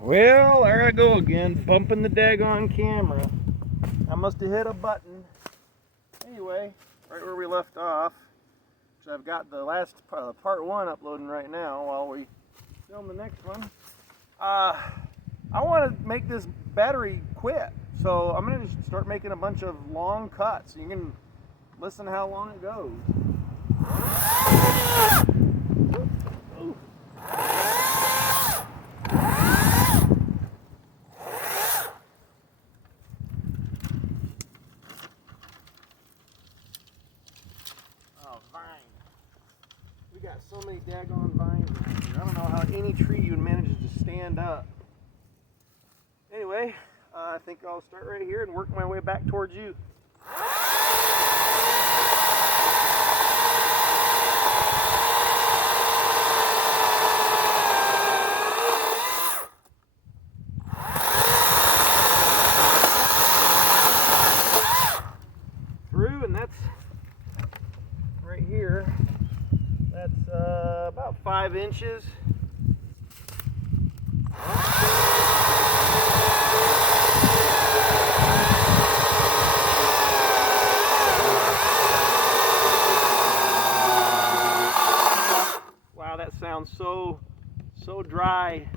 Well, there I go again, bumping the daggone camera. I must have hit a button. Anyway, right where we left off, so I've got the last part one uploading right now while we film the next one. I want to make this battery quit, so I'm going to just start making a bunch of long cuts. You can listen to how long it goes. Oh, vine. We got so many daggone vines around here. I don't know how any tree even manages to stand up. Anyway, I think I'll start right here and work my way back towards you. Through, and that's right here. That's about 5 inches. Wow, that sounds so dry.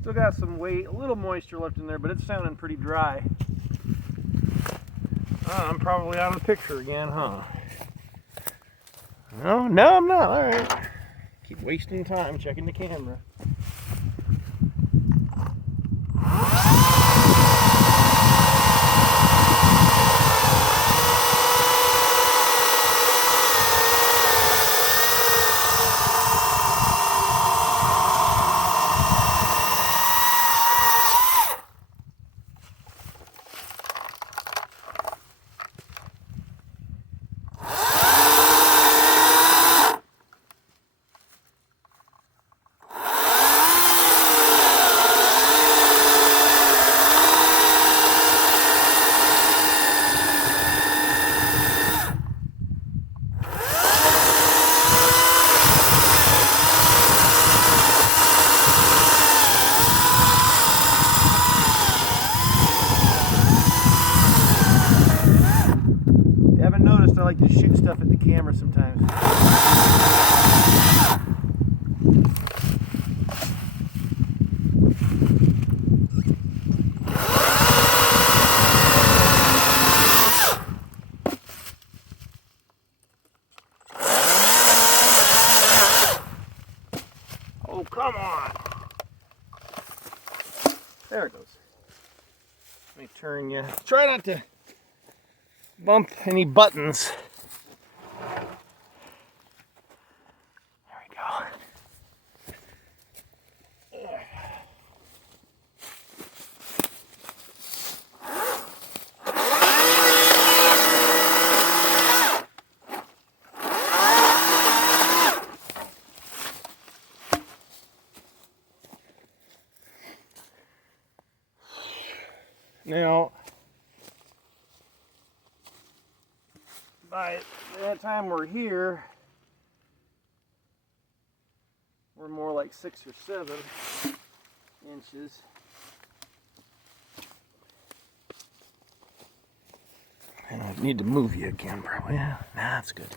Still got some weight, a little moisture left in there, but it's sounding pretty dry. I'm probably out of the picture again, huh? No, I'm not. All right. Keep wasting time checking the camera. Noticed I like to shoot stuff at the camera sometimes. Oh, come on. There it goes. Let me turn you. Try not to bump any buttons. There we go. Now, by the time we're here, we're more like 6 or 7 inches. And I need to move you again, probably. Yeah, that's good.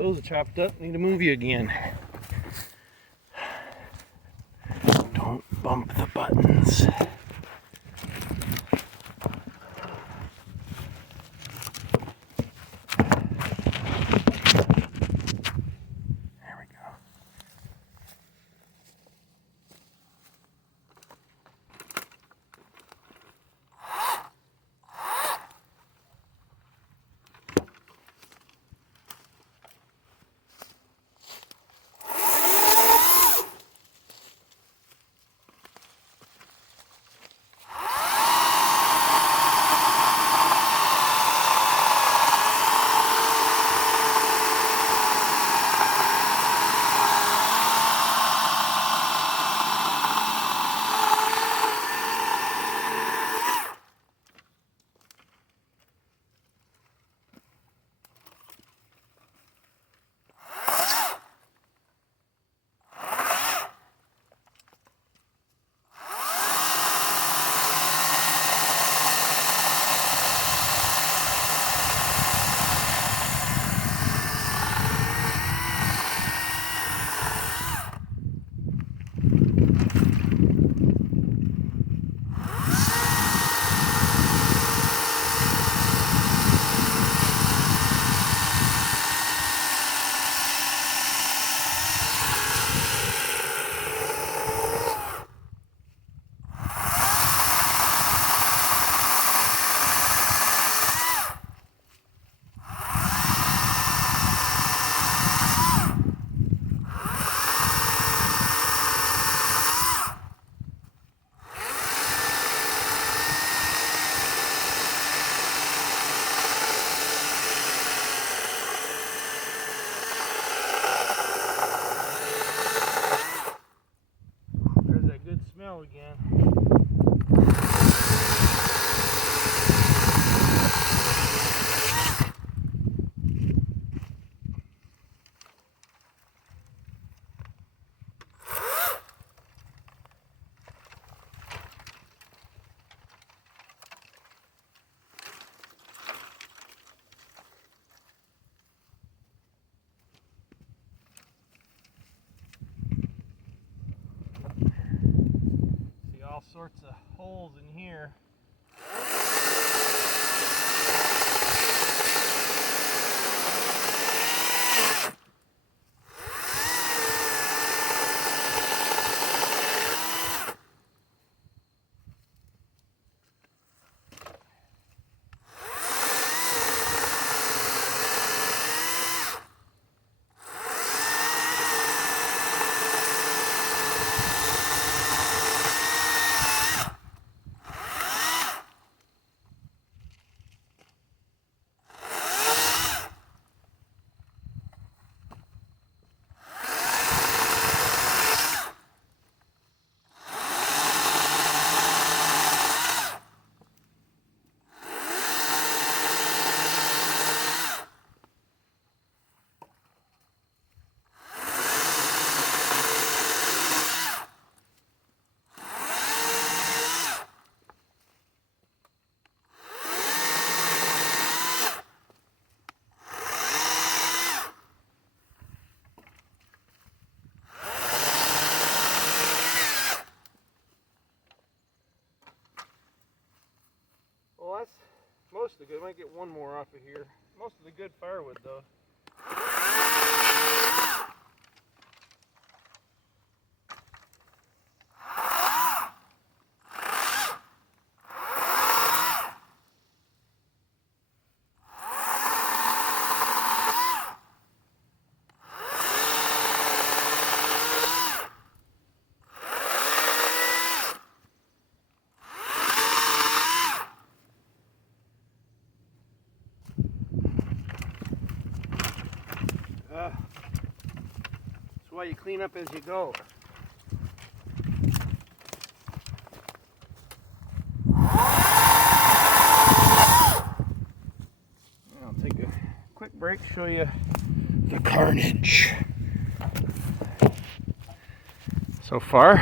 those chopped up. Need to move you again. Don't bump the buttons. Again. See all sorts of holes in here. That's most of the good. I might get one more off of here. Most of the good firewood though. That's why you clean up as you go. I'll take a quick break to show you the carnage so far.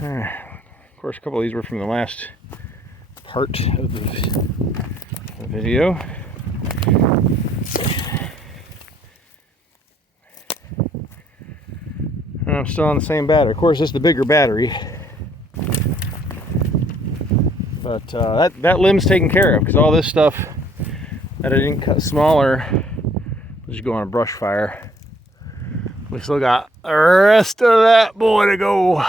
Of course, a couple of these were from the last part of the video. And I'm still on the same battery. Of course, this is the bigger battery. But that limb's taken care of because all this stuff that I didn't cut smaller was just going on a brush fire. We still got the rest of that boy to go.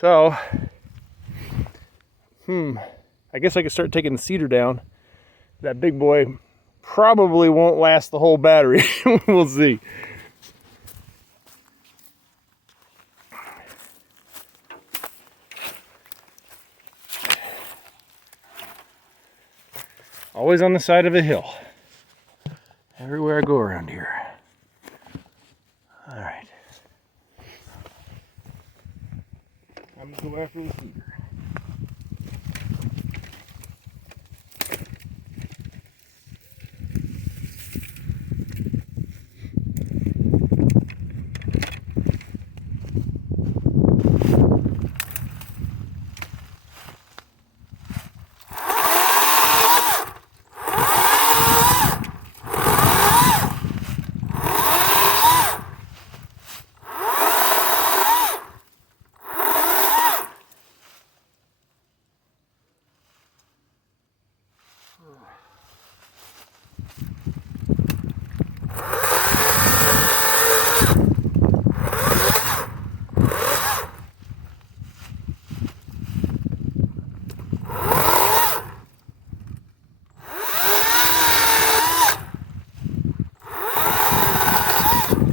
So, I guess I could start taking the cedar down. That big boy probably won't last the whole battery. We'll see. Always on the side of a hill. Everywhere I go around here. All right. I'm gonna go after the cedar.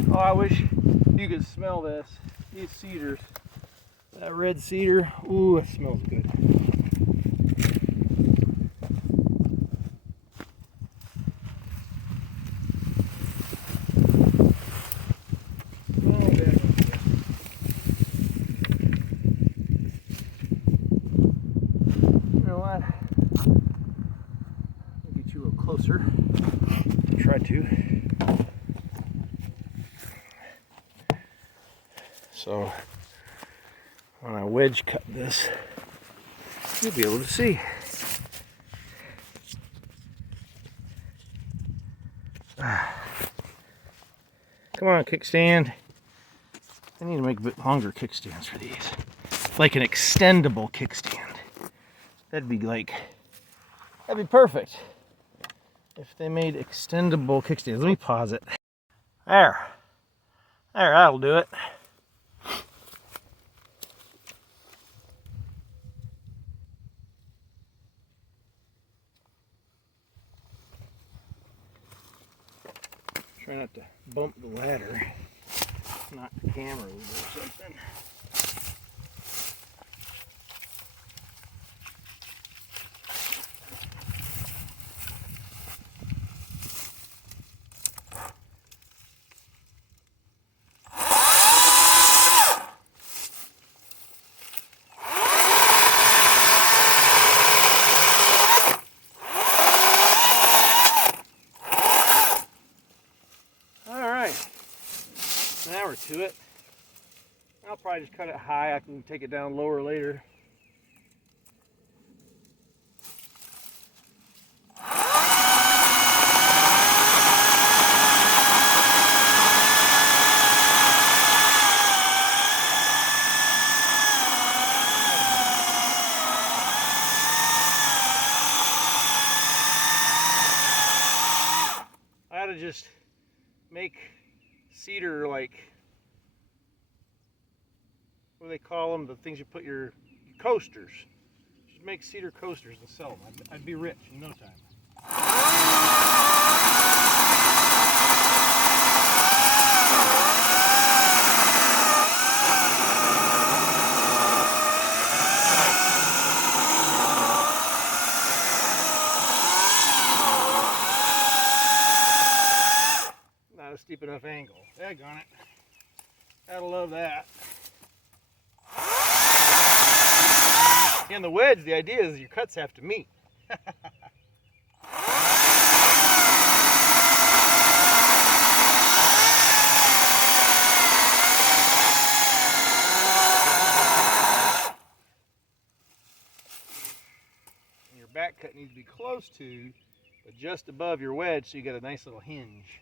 Oh, I wish you could smell this. These cedars. That red cedar. Ooh, it smells good. You know what? I'll get you a little closer. Try to. So when I wedge cut this, you'll be able to see. Come on, kickstand. I need to make a bit longer kickstands for these. Like an extendable kickstand. That'd be perfect if they made extendable kickstands. Let me pause it. There, that'll do it. Try not to bump the ladder, knock the camera over or something. Now we're to it. I'll probably just cut it high. I can take it down lower later. I ought to just make cedar, like, what do they call them? The things you put your coasters. Just make cedar coasters and sell them. I'd be rich in no time. Not a steep enough angle. Daggone it. Gotta love that. In the wedge, the idea is your cuts have to meet. Your back cut needs to be close to, but just above your wedge, so you got a nice little hinge.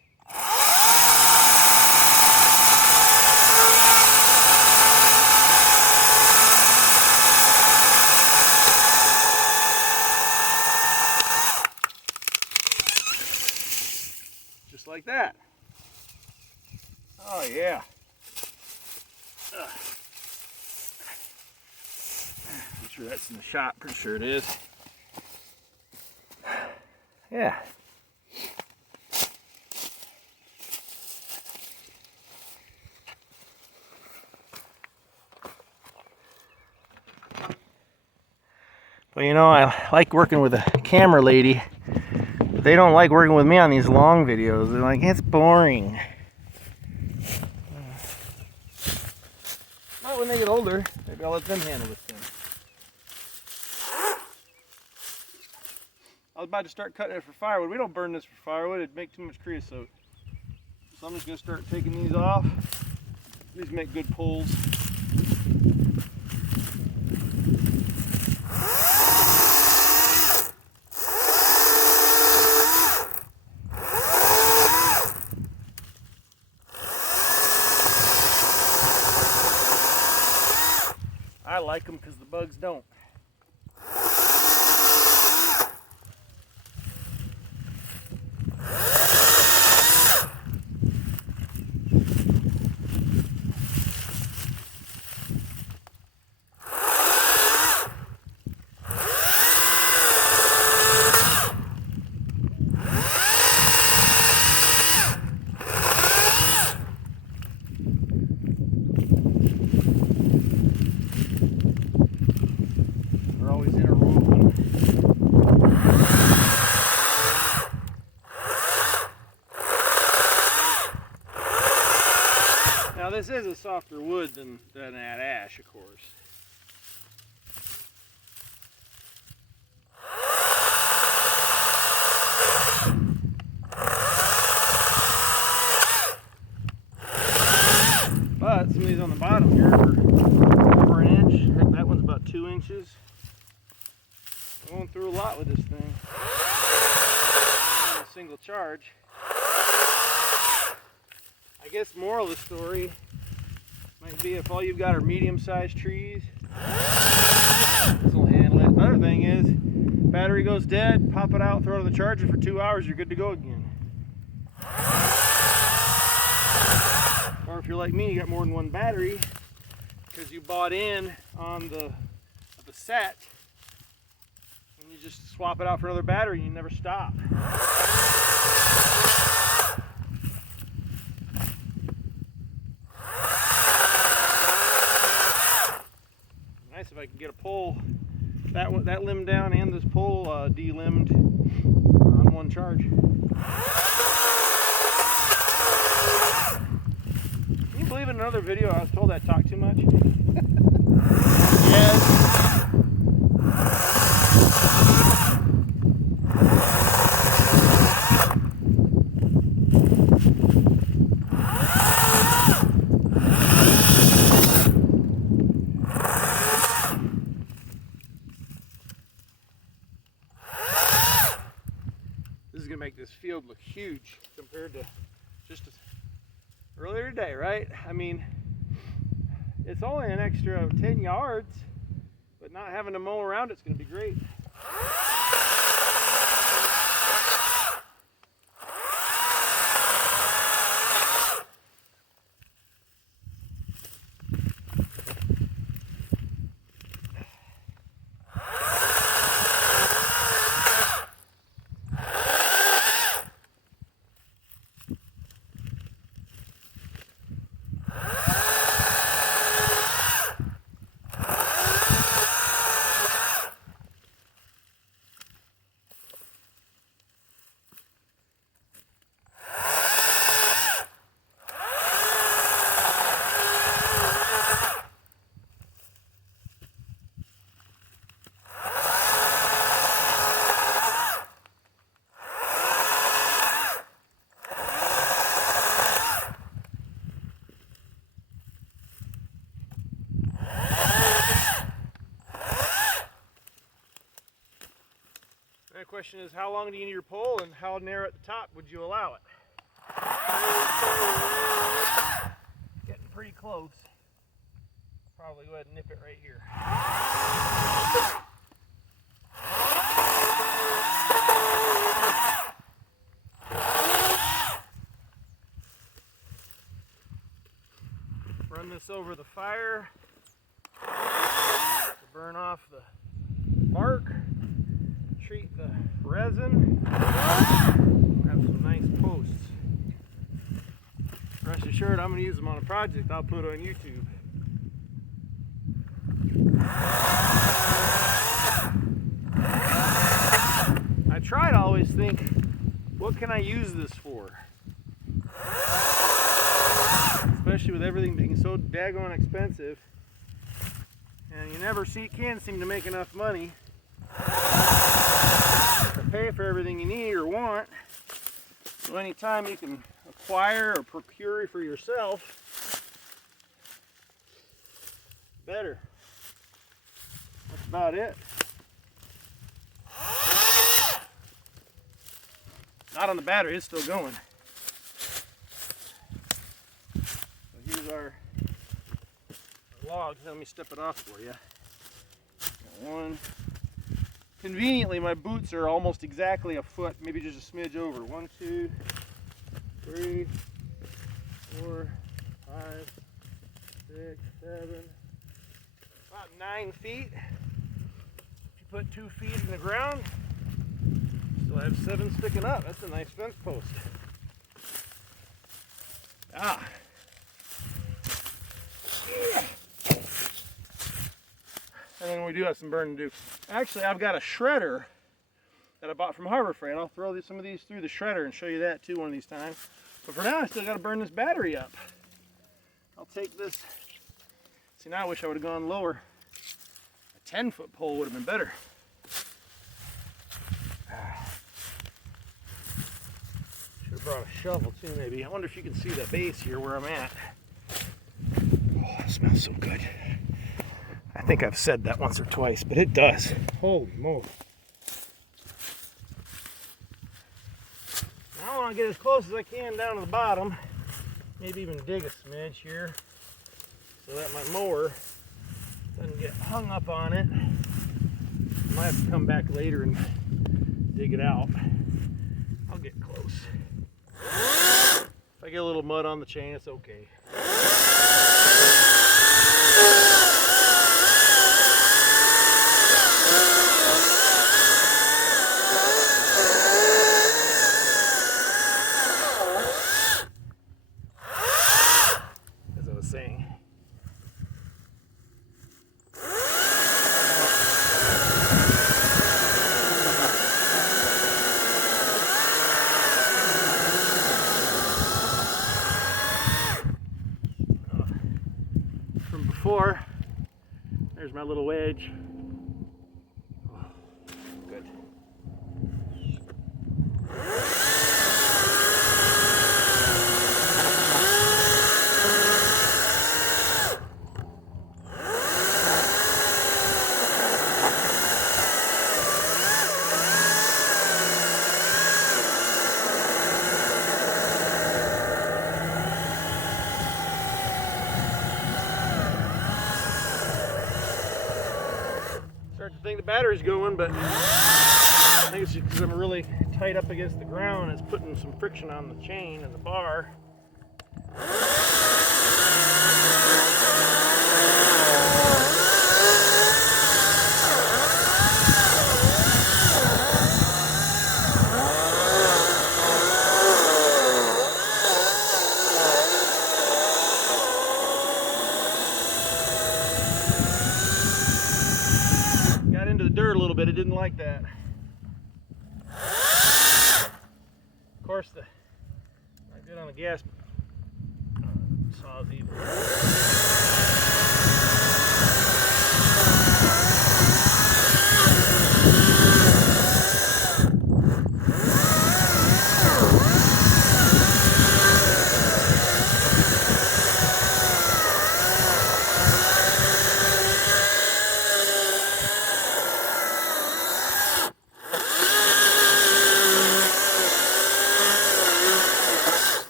I'm sure that's in the shot. Pretty sure it is. Yeah. Well, you know, I like working with a camera lady, but they don't like working with me on these long videos. They're like, it's boring. But when they get older, maybe I'll let them handle this thing. I was about to start cutting it for firewood. We don't burn this for firewood. It'd make too much creosote. So I'm just going to start taking these off. These make good poles. I like them because the bugs don't. They're always interwoven. Now this is a softer wood than that ash, of course. But some of these on the bottom here are over an inch. Heck, that one's about 2 inches. Going through a lot with this thing. A single charge. I guess moral of the story might be if all you've got are medium-sized trees, this will handle it. Another thing is, battery goes dead, pop it out, throw it on the charger for 2 hours, you're good to go again. Or if you're like me, you got more than one battery because you bought in on the set, and you just swap it out for another battery and you never stop. Nice if I can get a pole, that limb down and this pole de-limbed on one charge. Can you believe in another video I was told I talk too much? Yes. This is going to make this field look huge compared to just earlier today, right? I mean, it's only an extra 10 yards, but not having to mow around it's going to be great. The question is, how long do you need your pole and how narrow at the top would you allow it? Getting pretty close. Probably go ahead and nip it right here. Run this over the fire to burn off the bark, treat the resin, have some nice posts. Rest assured, I'm going to use them on a project I'll put on YouTube. I try to always think, what can I use this for? Especially with everything being so daggone expensive. And you never can seem to make enough money to pay for everything you need or want. So anytime you can acquire or procure for yourself, better. That's about it. Not on the battery, it's still going. So here's our log. Let me step it off for you. Got one. Conveniently, my boots are almost exactly a foot, maybe just a smidge over. 1, 2, 3, 4, 5, 6, 7, about 9 feet. If you put 2 feet in the ground, still have 7 sticking up. That's a nice fence post. Ah. And then we do have some burning to do. Actually, I've got a shredder that I bought from Harbor Freight. I'll throw some of these through the shredder and show you that too one of these times. But for now, I still got to burn this battery up. I'll take this. See, now I wish I would have gone lower. A 10-foot pole would have been better. Should have brought a shovel too, maybe. I wonder if you can see the base here where I'm at. Oh, it smells so good. I think I've said that once or twice, but it does. Holy moly. Now I want to get as close as I can down to the bottom. Maybe even dig a smidge here so that my mower doesn't get hung up on it. I might have to come back later and dig it out. I'll get close. If I get a little mud on the chain, it's okay. As I was saying. From before, there's my little wedge. Oh, good. Start to think the battery's going, but I think it's just because I'm really tight up against the ground. It's putting some friction on the chain and the bar. Got into the dirt a little bit. It didn't like that. Of course, I did on the gas saws either.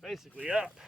Basically up.